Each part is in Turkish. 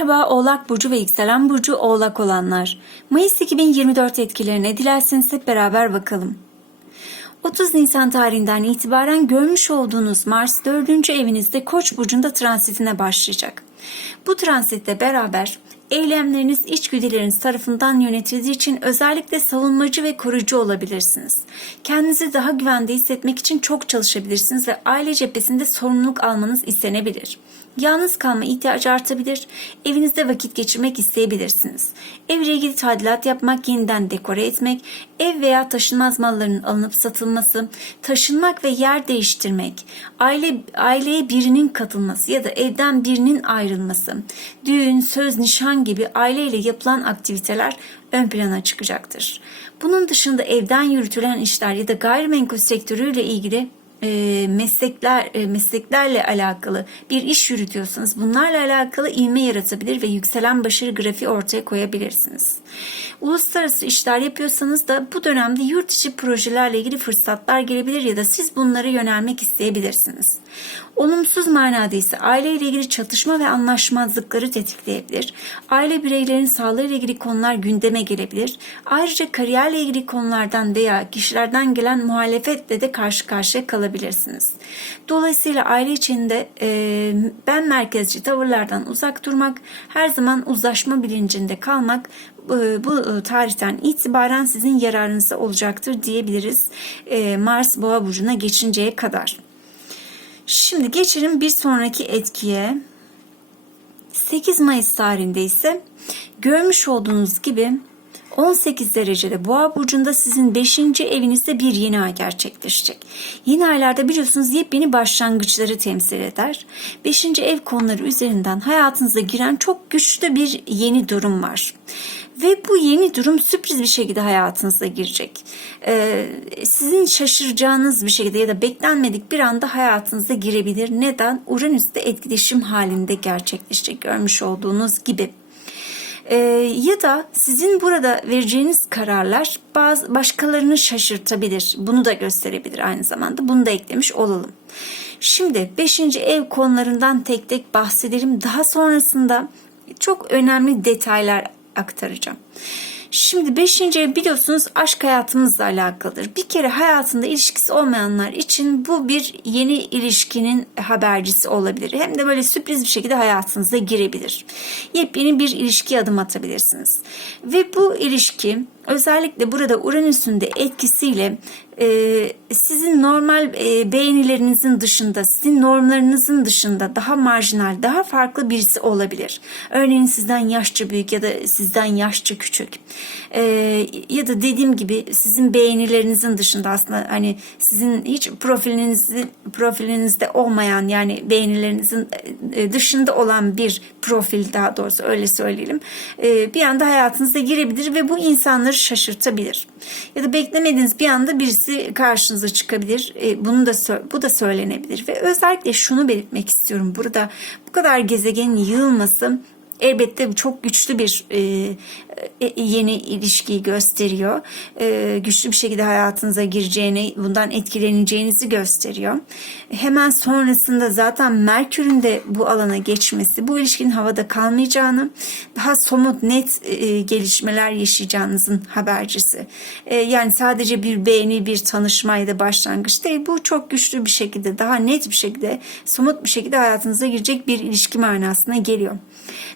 Merhaba Oğlak Burcu ve Yükselen Burcu Oğlak olanlar. Mayıs 2024 etkilerine dilerseniz hep beraber bakalım. 30 Nisan tarihinden itibaren görmüş olduğunuz Mars 4. evinizde Koç burcunda transitine başlayacak. Bu transitle beraber eylemleriniz içgüdüleriniz tarafından yönetildiği için özellikle savunmacı ve koruyucu olabilirsiniz. Kendinizi daha güvende hissetmek için çok çalışabilirsiniz ve aile cephesinde sorumluluk almanız istenebilir. Yalnız kalma ihtiyacı artabilir, evinizde vakit geçirmek isteyebilirsiniz. Evle ilgili tadilat yapmak, yeniden dekore etmek, ev veya taşınmaz malların alınıp satılması, taşınmak ve yer değiştirmek, aile aileye birinin katılması ya da evden birinin ayrılması, düğün, söz, nişan gibi aileyle yapılan aktiviteler ön plana çıkacaktır. Bunun dışında evden yürütülen işler ya da gayrimenkul sektörüyle ilgili e, meslekler e, mesleklerle alakalı bir iş yürütüyorsanız bunlarla alakalı ilme yaratabilir ve yükselen başarı grafiği ortaya koyabilirsiniz. Uluslararası işler yapıyorsanız da bu dönemde yurt içi projelerle ilgili fırsatlar gelebilir ya da siz bunlara yönelmek isteyebilirsiniz. Olumsuz manada ise aileyle ilgili çatışma ve anlaşmazlıkları tetikleyebilir. Aile bireylerinin sağlığı ile ilgili konular gündeme gelebilir. Ayrıca kariyerle ilgili konulardan veya kişilerden gelen muhalefetle de karşı karşıya kalabilirsiniz. Dolayısıyla aile içinde e, ben merkezci tavırlardan uzak durmak, her zaman uzlaşma bilincinde kalmak bu, bu tarihten itibaren sizin yararınıza olacaktır diyebiliriz. E, Mars Boğa burcuna geçinceye kadar. Şimdi geçelim bir sonraki etkiye. 8 Mayıs tarihinde ise görmüş olduğunuz gibi 18 derecede boğa burcunda sizin 5. evinizde bir yeni ay gerçekleşecek. Yeni aylarda biliyorsunuz yepyeni başlangıçları temsil eder. 5. ev konuları üzerinden hayatınıza giren çok güçlü bir yeni durum var. Ve bu yeni durum sürpriz bir şekilde hayatınıza girecek. Ee, sizin şaşıracağınız bir şekilde ya da beklenmedik bir anda hayatınıza girebilir. Neden? Uranüs'te etkileşim halinde gerçekleşecek görmüş olduğunuz gibi. Ee, ya da sizin burada vereceğiniz kararlar bazı başkalarını şaşırtabilir. Bunu da gösterebilir aynı zamanda. Bunu da eklemiş olalım. Şimdi 5. ev konularından tek tek bahsedelim. Daha sonrasında çok önemli detaylar aktaracağım. Şimdi beşinci ev biliyorsunuz aşk hayatımızla alakalıdır. Bir kere hayatında ilişkisi olmayanlar için bu bir yeni ilişkinin habercisi olabilir. Hem de böyle sürpriz bir şekilde hayatınıza girebilir. Yepyeni bir ilişkiye adım atabilirsiniz. Ve bu ilişki özellikle burada Uranüs'ün de etkisiyle e, sizin normal e, beğenilerinizin dışında, sizin normlarınızın dışında daha marjinal, daha farklı birisi olabilir. Örneğin sizden yaşça büyük ya da sizden yaşça küçük. E, ya da dediğim gibi sizin beğenilerinizin dışında aslında hani sizin hiç profilinizin profilinizde olmayan yani beğenilerinizin e, dışında olan bir profil daha doğrusu öyle söyleyelim. E, bir anda hayatınıza girebilir ve bu insanları şaşırtabilir. Ya da beklemediğiniz bir anda birisi karşınıza çıkabilir. E, bunu da bu da söylenebilir ve özellikle şunu belirtmek istiyorum. Burada bu kadar gezegenin yığılması elbette çok güçlü bir e, yeni ilişkiyi gösteriyor. E, güçlü bir şekilde hayatınıza gireceğini, bundan etkileneceğinizi gösteriyor. Hemen sonrasında zaten Merkür'ün de bu alana geçmesi, bu ilişkinin havada kalmayacağını, daha somut, net e, gelişmeler yaşayacağınızın habercisi. E, yani sadece bir beğeni, bir tanışmayla başlangıç değil. Bu çok güçlü bir şekilde, daha net bir şekilde, somut bir şekilde hayatınıza girecek bir ilişki manasına geliyor.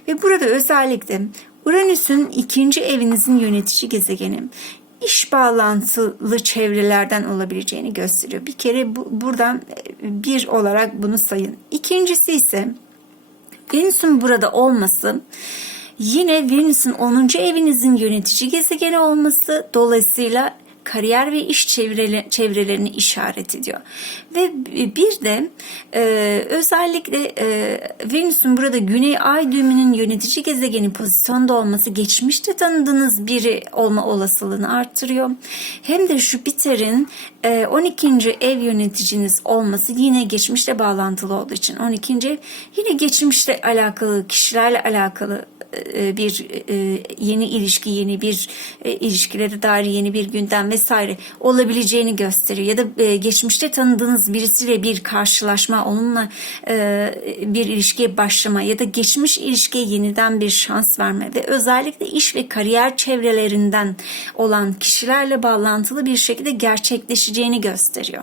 Ve burada özellikle Uranüs'ün ikinci evinizin yönetici gezegeni iş bağlantılı çevrelerden olabileceğini gösteriyor. Bir kere bu, buradan bir olarak bunu sayın. İkincisi ise Venüs'ün burada olması yine Venüs'ün 10. evinizin yönetici gezegeni olması dolayısıyla kariyer ve iş çevrelerini işaret ediyor. Ve bir de e, özellikle e, Venüs'ün burada Güney Ay düğümünün yönetici gezegeni pozisyonda olması geçmişte tanıdığınız biri olma olasılığını arttırıyor. Hem de Jüpiter'in 12. ev yöneticiniz olması yine geçmişle bağlantılı olduğu için 12. ev yine geçmişle alakalı, kişilerle alakalı e, bir e, yeni ilişki, yeni bir e, ilişkilere dair yeni bir gündem vesaire olabileceğini gösteriyor. Ya da geçmişte tanıdığınız birisiyle bir karşılaşma, onunla bir ilişkiye başlama ya da geçmiş ilişkiye yeniden bir şans verme ve özellikle iş ve kariyer çevrelerinden olan kişilerle bağlantılı bir şekilde gerçekleşeceğini gösteriyor.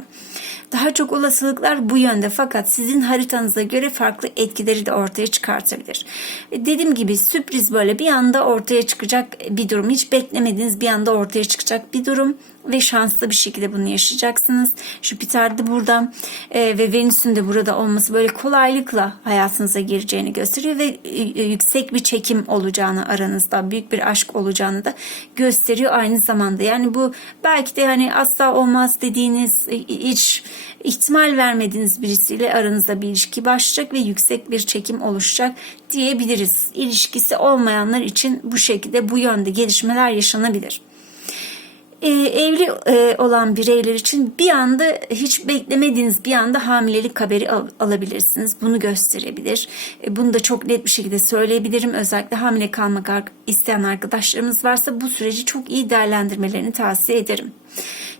Daha çok olasılıklar bu yönde fakat sizin haritanıza göre farklı etkileri de ortaya çıkartabilir. E, Dediğim gibi sürpriz böyle bir anda ortaya çıkacak bir durum. Hiç beklemediğiniz bir anda ortaya çıkacak bir durum ve şanslı bir şekilde bunu yaşayacaksınız. Jüpiter de burada e, ve Venüs'ün de burada olması böyle kolaylıkla hayatınıza gireceğini gösteriyor ve e, yüksek bir çekim olacağını aranızda, büyük bir aşk olacağını da gösteriyor aynı zamanda. Yani bu belki de hani asla olmaz dediğiniz e, hiç ihtimal vermediğiniz birisiyle aranızda bir ilişki başlayacak ve yüksek bir çekim oluşacak diyebiliriz. İlişkisi olmayanlar için bu şekilde bu yönde gelişmeler yaşanabilir e, evli e, olan bireyler için bir anda hiç beklemediğiniz bir anda hamilelik haberi al- alabilirsiniz. Bunu gösterebilir. E, bunu da çok net bir şekilde söyleyebilirim. Özellikle hamile kalmak isteyen arkadaşlarımız varsa bu süreci çok iyi değerlendirmelerini tavsiye ederim.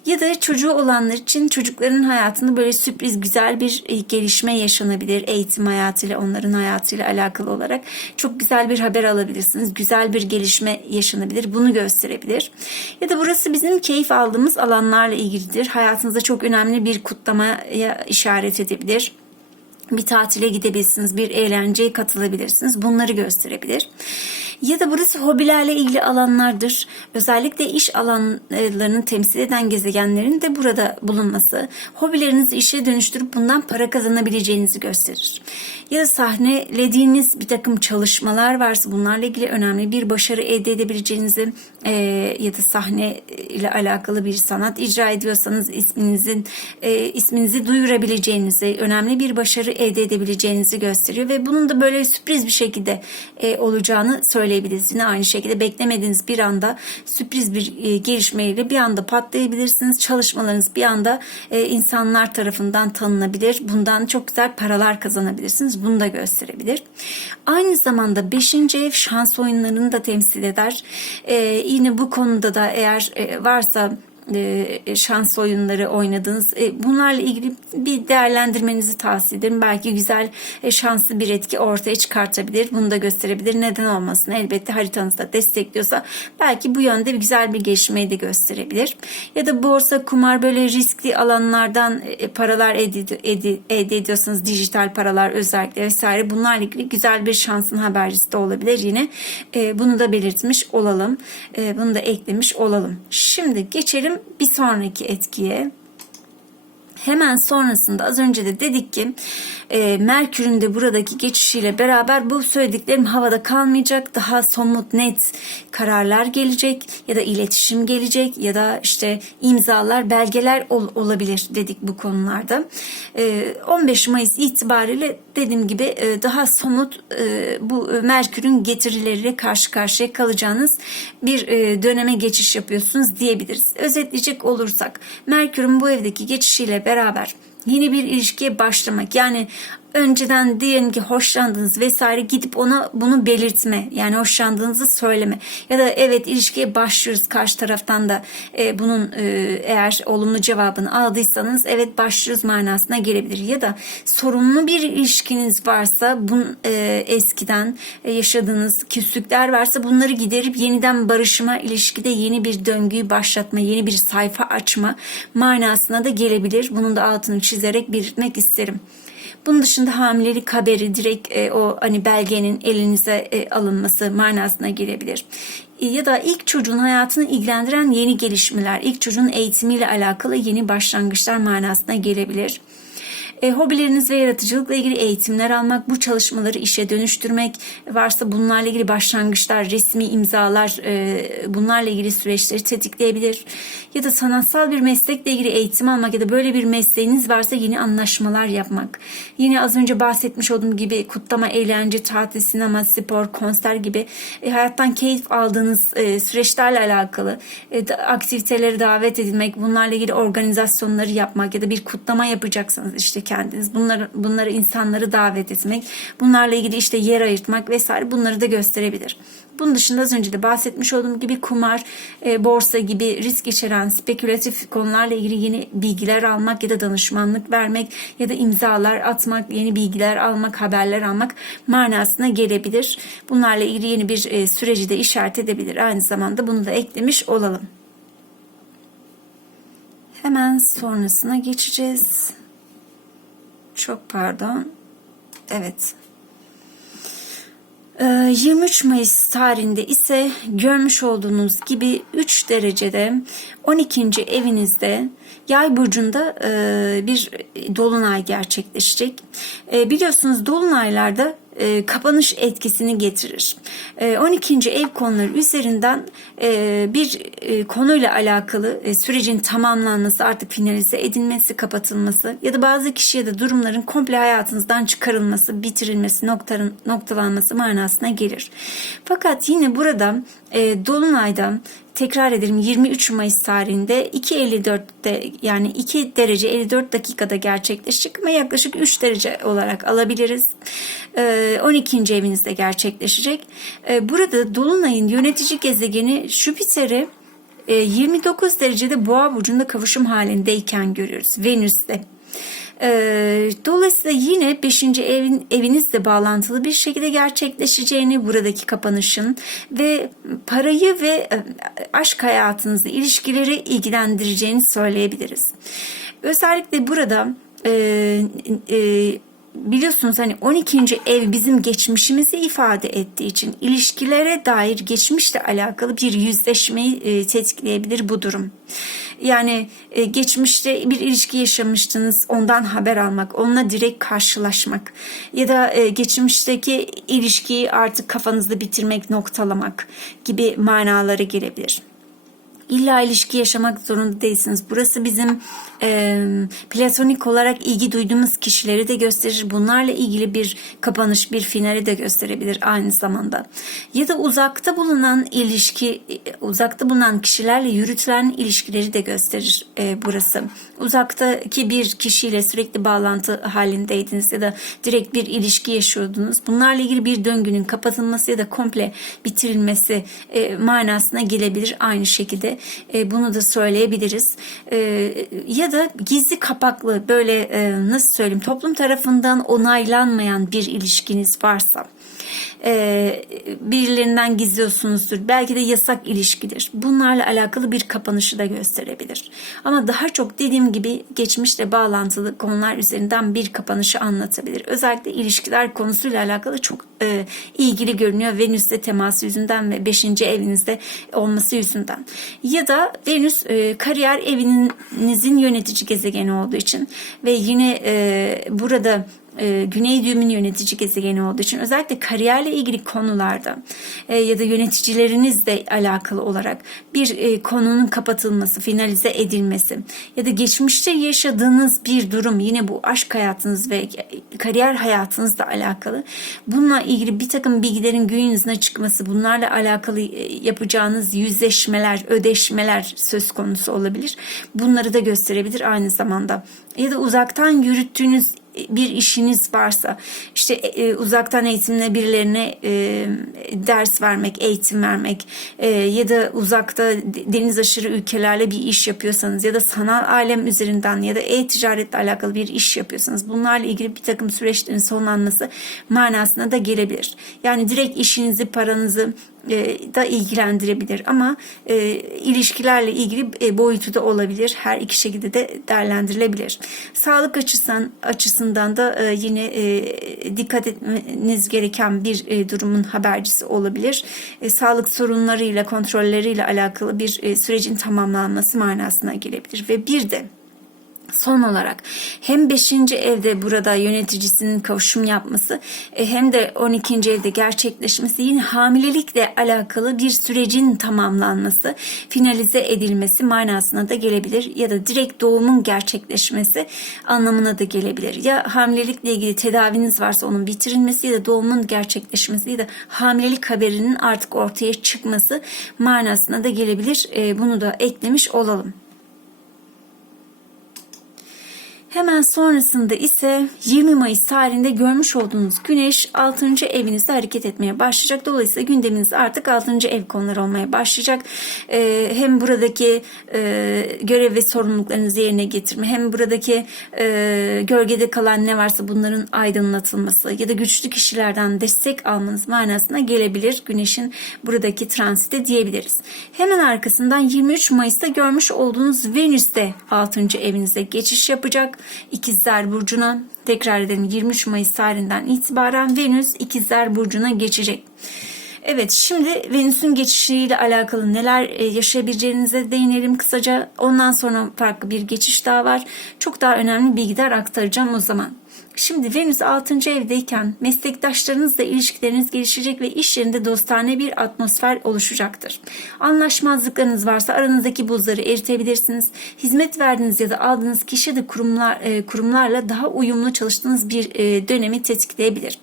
Ya da çocuğu olanlar için çocukların hayatında böyle sürpriz güzel bir e, gelişme yaşanabilir. Eğitim hayatıyla onların hayatıyla alakalı olarak çok güzel bir haber alabilirsiniz. Güzel bir gelişme yaşanabilir. Bunu gösterebilir. Ya da burası bizim keyif aldığımız alanlarla ilgilidir. Hayatınızda çok önemli bir kutlamaya işaret edebilir bir tatile gidebilirsiniz, bir eğlenceye katılabilirsiniz. Bunları gösterebilir. Ya da burası hobilerle ilgili alanlardır. Özellikle iş alanlarını temsil eden gezegenlerin de burada bulunması hobilerinizi işe dönüştürüp bundan para kazanabileceğinizi gösterir. Ya sahnelediğiniz bir takım çalışmalar varsa bunlarla ilgili önemli bir başarı elde edebileceğinizi e, ya da sahne ile alakalı bir sanat icra ediyorsanız isminizin e, isminizi duyurabileceğinizi, önemli bir başarı elde edebileceğinizi gösteriyor ve bunun da böyle sürpriz bir şekilde e, olacağını söyleyebiliriz. Yine aynı şekilde beklemediğiniz bir anda sürpriz bir e, gelişmeyle bir anda patlayabilirsiniz. Çalışmalarınız bir anda e, insanlar tarafından tanınabilir. Bundan çok güzel paralar kazanabilirsiniz. Bunu da gösterebilir. Aynı zamanda 5. ev şans oyunlarını da temsil eder. E, yine bu konuda da eğer e, varsa e, şans oyunları oynadınız. E, bunlarla ilgili bir değerlendirmenizi tavsiye ederim. Belki güzel e, şanslı bir etki ortaya çıkartabilir. Bunu da gösterebilir. Neden olmasın? Elbette haritanızda destekliyorsa belki bu yönde bir güzel bir gelişmeyi de gösterebilir. Ya da borsa, kumar böyle riskli alanlardan e, paralar elde, ediyorsanız dijital paralar özellikle vesaire bunlarla ilgili güzel bir şansın habercisi de olabilir. Yine e, bunu da belirtmiş olalım. E, bunu da eklemiş olalım. Şimdi geçelim bir sonraki etkiye. Hemen sonrasında az önce de dedik ki e, Merkür'ün de buradaki geçişiyle beraber bu söylediklerim havada kalmayacak. Daha somut net kararlar gelecek ya da iletişim gelecek ya da işte imzalar, belgeler ol- olabilir dedik bu konularda. E, 15 Mayıs itibariyle dediğim gibi e, daha somut e, bu Merkür'ün getirileriyle karşı karşıya kalacağınız bir e, döneme geçiş yapıyorsunuz diyebiliriz. Özetleyecek olursak Merkür'ün bu evdeki geçişiyle beraber yeni bir ilişkiye başlamak yani önceden diyelim ki hoşlandınız vesaire gidip ona bunu belirtme yani hoşlandığınızı söyleme. Ya da evet ilişkiye başlıyoruz karşı taraftan da e, bunun e, eğer olumlu cevabını aldıysanız evet başlıyoruz manasına gelebilir. Ya da sorunlu bir ilişkiniz varsa bun e, eskiden e, yaşadığınız küslükler varsa bunları giderip yeniden barışma ilişkide yeni bir döngüyü başlatma yeni bir sayfa açma manasına da gelebilir. Bunun da altını çizerek belirtmek isterim. Bunun dışında hamilelik haberi direkt e, o hani belgenin elinize e, alınması manasına gelebilir. E, ya da ilk çocuğun hayatını ilgilendiren yeni gelişmeler, ilk çocuğun eğitimiyle alakalı yeni başlangıçlar manasına gelebilir. E, hobileriniz ve yaratıcılıkla ilgili eğitimler almak, bu çalışmaları işe dönüştürmek, varsa bunlarla ilgili başlangıçlar, resmi imzalar, e, bunlarla ilgili süreçleri tetikleyebilir. Ya da sanatsal bir meslekle ilgili eğitim almak ya da böyle bir mesleğiniz varsa yeni anlaşmalar yapmak. Yine az önce bahsetmiş olduğum gibi kutlama, eğlence, tatil, sinema, spor, konser gibi e, hayattan keyif aldığınız e, süreçlerle alakalı e, da- aktivitelere davet edilmek, bunlarla ilgili organizasyonları yapmak ya da bir kutlama yapacaksanız işte kendiniz bunları bunları insanları davet etmek, bunlarla ilgili işte yer ayırtmak vesaire bunları da gösterebilir. Bunun dışında az önce de bahsetmiş olduğum gibi kumar, e, borsa gibi risk içeren spekülatif konularla ilgili yeni bilgiler almak ya da danışmanlık vermek ya da imzalar atmak, yeni bilgiler almak, haberler almak manasına gelebilir. Bunlarla ilgili yeni bir e, süreci de işaret edebilir. Aynı zamanda bunu da eklemiş olalım. Hemen sonrasına geçeceğiz. Çok pardon. Evet. Ee, 23 Mayıs tarihinde ise görmüş olduğunuz gibi 3 derecede 12. evinizde yay burcunda e, bir dolunay gerçekleşecek. E, Biliyorsunuz dolunaylarda e, kapanış etkisini getirir. E, 12. ev konuları üzerinden e, bir e, konuyla alakalı e, sürecin tamamlanması, artık finalize edilmesi, kapatılması ya da bazı kişi ya da durumların komple hayatınızdan çıkarılması, bitirilmesi, noktaların, noktalanması manasına gelir. Fakat yine burada e, Dolunay'da tekrar ederim 23 Mayıs tarihinde 2.54'te yani 2 derece 54 dakikada gerçekleşecek ama yaklaşık 3 derece olarak alabiliriz. Ee, 12. evinizde gerçekleşecek. Ee, burada Dolunay'ın yönetici gezegeni Jüpiter'i e, 29 derecede boğa burcunda kavuşum halindeyken görüyoruz. Venüs'te. Ee, Dolayısıyla yine 5. evin, evinizle bağlantılı bir şekilde gerçekleşeceğini buradaki kapanışın ve parayı ve e, aşk hayatınızda ilişkileri ilgilendireceğini söyleyebiliriz. Özellikle burada e, e, biliyorsunuz hani 12. ev bizim geçmişimizi ifade ettiği için ilişkilere dair geçmişle alakalı bir yüzleşmeyi e, tetikleyebilir bu durum. Yani e, geçmişte bir ilişki yaşamıştınız, ondan haber almak, onunla direkt karşılaşmak ya da e, geçmişteki ilişkiyi artık kafanızda bitirmek, noktalamak gibi manalara gelebilir. İlla ilişki yaşamak zorunda değilsiniz. Burası bizim e, platonik olarak ilgi duyduğumuz kişileri de gösterir. Bunlarla ilgili bir kapanış, bir finali de gösterebilir aynı zamanda. Ya da uzakta bulunan ilişki, uzakta bulunan kişilerle yürütülen ilişkileri de gösterir e, burası. Uzaktaki bir kişiyle sürekli bağlantı halindeydiniz ya da direkt bir ilişki yaşıyordunuz. Bunlarla ilgili bir döngünün kapatılması ya da komple bitirilmesi e, manasına gelebilir aynı şekilde. E, bunu da söyleyebiliriz. E, ya da gizli kapaklı böyle e, nasıl söyleyeyim toplum tarafından onaylanmayan bir ilişkiniz varsa e, birilerinden gizliyorsunuzdur. Belki de yasak ilişkidir. Bunlarla alakalı bir kapanışı da gösterebilir. Ama daha çok dediğim gibi geçmişle bağlantılı konular üzerinden bir kapanışı anlatabilir. Özellikle ilişkiler konusuyla alakalı çok e, ilgili görünüyor. Venüs'te teması yüzünden ve 5. evinizde olması yüzünden. Ya da Venüs e, kariyer evinizin yönetici gezegeni olduğu için ve yine e, burada e, Güney düğümün yönetici gezegeni olduğu için özellikle kariyerle ilgili konularda e, ya da yöneticilerinizle alakalı olarak bir e, konunun kapatılması, finalize edilmesi ya da geçmişte yaşadığınız bir durum yine bu aşk hayatınız ve kariyer hayatınızla alakalı bununla ilgili bir takım bilgilerin gün yüzüne çıkması, bunlarla alakalı e, yapacağınız yüzleşmeler, ödeşmeler söz konusu olabilir. Bunları da gösterebilir aynı zamanda. Ya da uzaktan yürüttüğünüz bir işiniz varsa işte e, uzaktan eğitimle birilerine e, ders vermek, eğitim vermek e, ya da uzakta deniz aşırı ülkelerle bir iş yapıyorsanız ya da sanal alem üzerinden ya da e-ticaretle alakalı bir iş yapıyorsanız bunlarla ilgili bir takım süreçlerin sonlanması manasına da gelebilir. Yani direkt işinizi, paranızı e, da ilgilendirebilir ama e, ilişkilerle ilgili e, boyutu da olabilir. Her iki şekilde de değerlendirilebilir. Sağlık açısından açısından da e, yine e, dikkat etmeniz gereken bir e, durumun habercisi olabilir. E, sağlık sorunlarıyla, kontrolleriyle alakalı bir e, sürecin tamamlanması manasına gelebilir ve bir de Son olarak hem 5. evde burada yöneticisinin kavuşum yapması e, hem de 12. evde gerçekleşmesi yine hamilelikle alakalı bir sürecin tamamlanması, finalize edilmesi manasına da gelebilir ya da direkt doğumun gerçekleşmesi anlamına da gelebilir. Ya hamilelikle ilgili tedaviniz varsa onun bitirilmesi ya da doğumun gerçekleşmesi ya da hamilelik haberinin artık ortaya çıkması manasına da gelebilir. E, Bunu da eklemiş olalım. Hemen sonrasında ise 20 Mayıs tarihinde görmüş olduğunuz güneş 6. evinizde hareket etmeye başlayacak. Dolayısıyla gündeminiz artık 6. ev konuları olmaya başlayacak. Ee, hem buradaki e, görev ve sorumluluklarınızı yerine getirme hem buradaki e, gölgede kalan ne varsa bunların aydınlatılması ya da güçlü kişilerden destek almanız manasına gelebilir. Güneşin buradaki transite diyebiliriz. Hemen arkasından 23 Mayıs'ta görmüş olduğunuz Venüs de 6. evinize geçiş yapacak. İkizler Burcu'na tekrar edelim 23 Mayıs tarihinden itibaren Venüs İkizler Burcu'na geçecek. Evet şimdi Venüs'ün geçişiyle alakalı neler e, yaşayabileceğinize değinelim kısaca. Ondan sonra farklı bir geçiş daha var. Çok daha önemli bilgiler aktaracağım o zaman. Şimdi Venüs 6. evdeyken meslektaşlarınızla ilişkileriniz gelişecek ve iş yerinde dostane bir atmosfer oluşacaktır. Anlaşmazlıklarınız varsa aranızdaki buzları eritebilirsiniz. Hizmet verdiğiniz ya da aldığınız kişi ya da kurumlar, e, kurumlarla daha uyumlu çalıştığınız bir e, dönemi tetikleyebilir.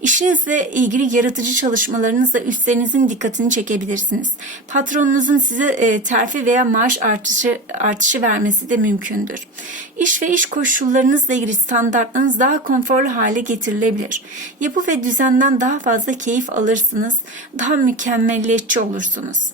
İşinizle ilgili yaratıcı çalışmalarınızla üstlerinizin dikkatini çekebilirsiniz. Patronunuzun size e, terfi veya maaş artışı artışı vermesi de mümkündür. İş ve iş koşullarınızla ilgili standartlarınız daha konforlu hale getirilebilir. Yapı ve düzenden daha fazla keyif alırsınız, daha mükemmelliyetçi olursunuz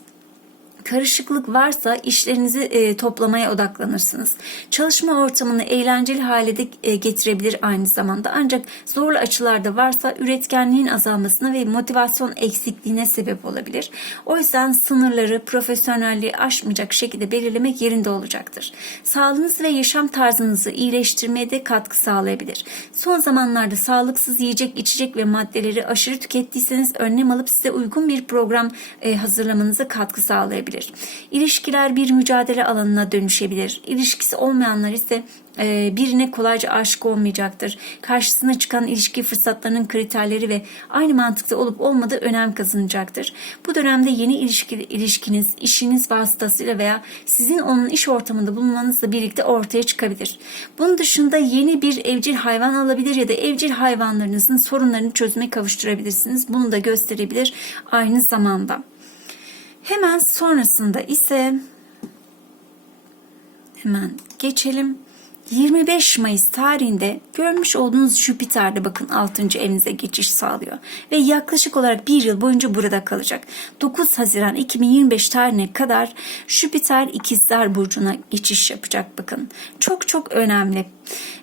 karışıklık varsa işlerinizi e, toplamaya odaklanırsınız. Çalışma ortamını eğlenceli hale de e, getirebilir aynı zamanda. Ancak zorlu açılarda varsa üretkenliğin azalmasına ve motivasyon eksikliğine sebep olabilir. O yüzden sınırları profesyonelliği aşmayacak şekilde belirlemek yerinde olacaktır. Sağlığınız ve yaşam tarzınızı iyileştirmeye de katkı sağlayabilir. Son zamanlarda sağlıksız yiyecek, içecek ve maddeleri aşırı tükettiyseniz önlem alıp size uygun bir program e, hazırlamanıza katkı sağlayabilir olabilir. İlişkiler bir mücadele alanına dönüşebilir. İlişkisi olmayanlar ise e, birine kolayca aşık olmayacaktır. Karşısına çıkan ilişki fırsatlarının kriterleri ve aynı mantıkta olup olmadığı önem kazanacaktır. Bu dönemde yeni ilişki, ilişkiniz, işiniz vasıtasıyla veya sizin onun iş ortamında bulunmanızla birlikte ortaya çıkabilir. Bunun dışında yeni bir evcil hayvan alabilir ya da evcil hayvanlarınızın sorunlarını çözüme kavuşturabilirsiniz. Bunu da gösterebilir aynı zamanda. Hemen sonrasında ise hemen geçelim. 25 Mayıs tarihinde görmüş olduğunuz Jüpiter'de bakın 6. evinize geçiş sağlıyor. Ve yaklaşık olarak bir yıl boyunca burada kalacak. 9 Haziran 2025 tarihine kadar Jüpiter ikizler burcuna geçiş yapacak bakın. Çok çok önemli.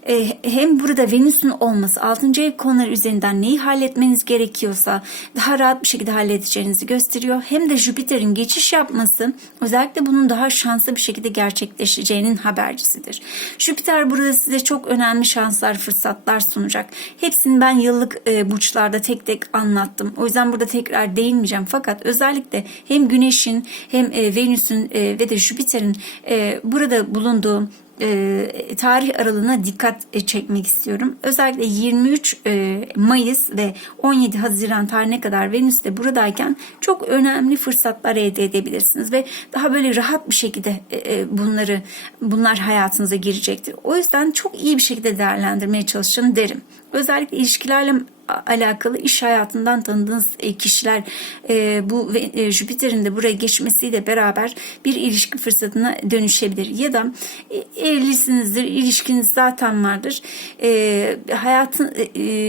Ee, hem burada Venüs'ün olması 6. ev konuları üzerinden neyi halletmeniz gerekiyorsa daha rahat bir şekilde halledeceğinizi gösteriyor. Hem de Jüpiter'in geçiş yapması özellikle bunun daha şanslı bir şekilde gerçekleşeceğinin habercisidir. Jüpiter burada size çok önemli şanslar, fırsatlar sunacak. Hepsini ben yıllık e, burçlarda tek tek anlattım. O yüzden burada tekrar değinmeyeceğim. Fakat özellikle hem Güneş'in hem e, Venüs'ün e, ve de Jüpiter'in e, burada bulunduğu e, tarih aralığına dikkat e, çekmek istiyorum. Özellikle 23 e, Mayıs ve 17 Haziran tarihine kadar Venüs de buradayken çok önemli fırsatlar elde edebilirsiniz ve daha böyle rahat bir şekilde e, e, bunları bunlar hayatınıza girecektir. O yüzden çok iyi bir şekilde değerlendirmeye çalışın derim. Özellikle ilişkilerle alakalı iş hayatından tanıdığınız e, kişiler e, bu e, Jüpiter'in de buraya geçmesiyle beraber bir ilişki fırsatına dönüşebilir. Ya da evlisinizdir, ilişkiniz zaten vardır. Hayatın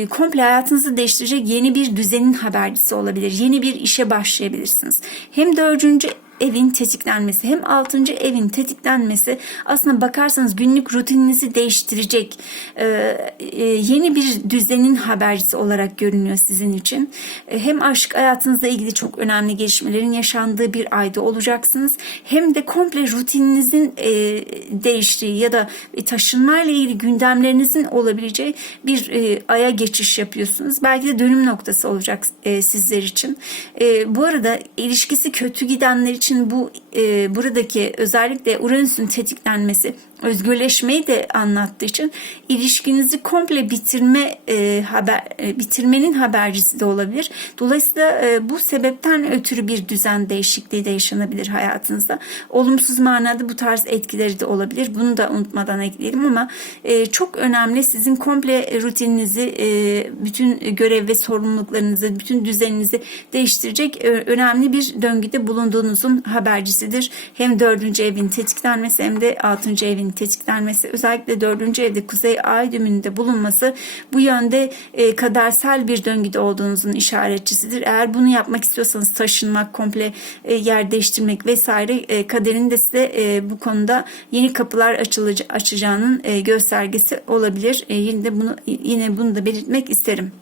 komple hayatınızı değiştirecek yeni bir düzenin habercisi olabilir. Yeni bir işe başlayabilirsiniz. Hem dördüncü evin tetiklenmesi hem altıncı evin tetiklenmesi aslında bakarsanız günlük rutininizi değiştirecek e, e, yeni bir düzenin habercisi olarak görünüyor sizin için. E, hem aşk hayatınızla ilgili çok önemli gelişmelerin yaşandığı bir ayda olacaksınız. Hem de komple rutininizin e, değiştiği ya da taşınmayla ilgili gündemlerinizin olabileceği bir e, aya geçiş yapıyorsunuz. Belki de dönüm noktası olacak e, sizler için. E, bu arada ilişkisi kötü gidenler için için bu e, buradaki özellikle Uranüs'ün tetiklenmesi özgürleşmeyi de anlattığı için ilişkinizi komple bitirme e, haber e, bitirmenin habercisi de olabilir. Dolayısıyla e, bu sebepten ötürü bir düzen değişikliği de yaşanabilir hayatınızda. Olumsuz manada bu tarz etkileri de olabilir. Bunu da unutmadan ekleyelim ama e, çok önemli sizin komple rutininizi, e, bütün görev ve sorumluluklarınızı, bütün düzeninizi değiştirecek e, önemli bir döngüde bulunduğunuzun habercisidir. Hem dördüncü evin tetiklenmesi hem de altıncı evin tetiklenmesi. Özellikle dördüncü evde kuzey ay düğümünde bulunması bu yönde e, kadersel bir döngüde olduğunuzun işaretçisidir. Eğer bunu yapmak istiyorsanız taşınmak, komple e, yer değiştirmek vesaire e, kaderin de size e, bu konuda yeni kapılar açılaca- açacağının e, göstergesi olabilir. E, yine de bunu yine bunu da belirtmek isterim.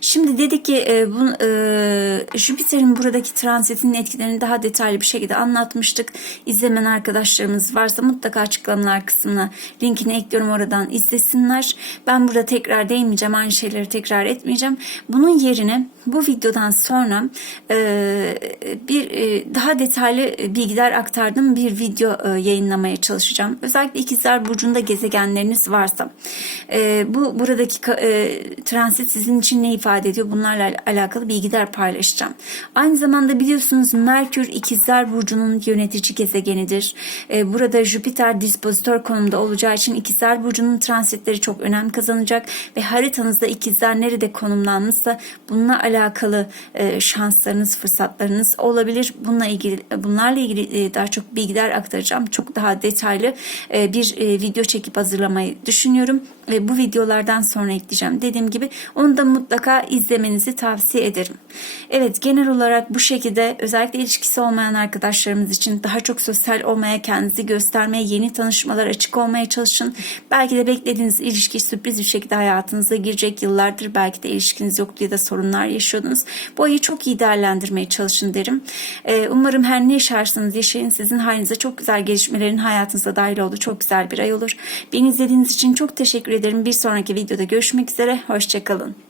Şimdi dedik ki e, bu, e, Jüpiter'in buradaki transitinin etkilerini daha detaylı bir şekilde anlatmıştık. İzlemen arkadaşlarımız varsa mutlaka açıklamalar kısmına linkini ekliyorum oradan izlesinler. Ben burada tekrar değinmeyeceğim aynı şeyleri tekrar etmeyeceğim. Bunun yerine bu videodan sonra e, bir e, daha detaylı bilgiler aktardığım bir video e, yayınlamaya çalışacağım. Özellikle ikizler burcunda gezegenleriniz varsa e, bu buradaki e, transit sizin için ne ifade ediyor? Bunlarla alakalı bilgiler paylaşacağım. Aynı zamanda biliyorsunuz Merkür ikizler burcunun yönetici gezegenidir. E, burada Jüpiter dispozitör konumda olacağı için ikizler burcunun transitleri çok önem kazanacak ve haritanızda ikizler nerede konumlanmışsa bununla alakalı e, şanslarınız, fırsatlarınız olabilir. Bununla ilgili bunlarla ilgili e, daha çok bilgiler aktaracağım. Çok daha detaylı e, bir e, video çekip hazırlamayı düşünüyorum. E, bu videolardan sonra ekleyeceğim. Dediğim gibi onu da mutlaka izlemenizi tavsiye ederim. Evet genel olarak bu şekilde özellikle ilişkisi olmayan arkadaşlarımız için daha çok sosyal olmaya, kendinizi göstermeye, yeni tanışmalar açık olmaya çalışın. Belki de beklediğiniz ilişki sürpriz bir şekilde hayatınıza girecek. Yıllardır belki de ilişkiniz yoktu ya da sorunlar yaşıyordunuz. Bu ayı çok iyi değerlendirmeye çalışın derim. Ee, umarım her ne yaşarsanız yaşayın sizin halinize çok güzel gelişmelerin hayatınıza dahil oldu. Çok güzel bir ay olur. Beni izlediğiniz için çok teşekkür ederim. Bir sonraki videoda görüşmek üzere. Hoşçakalın.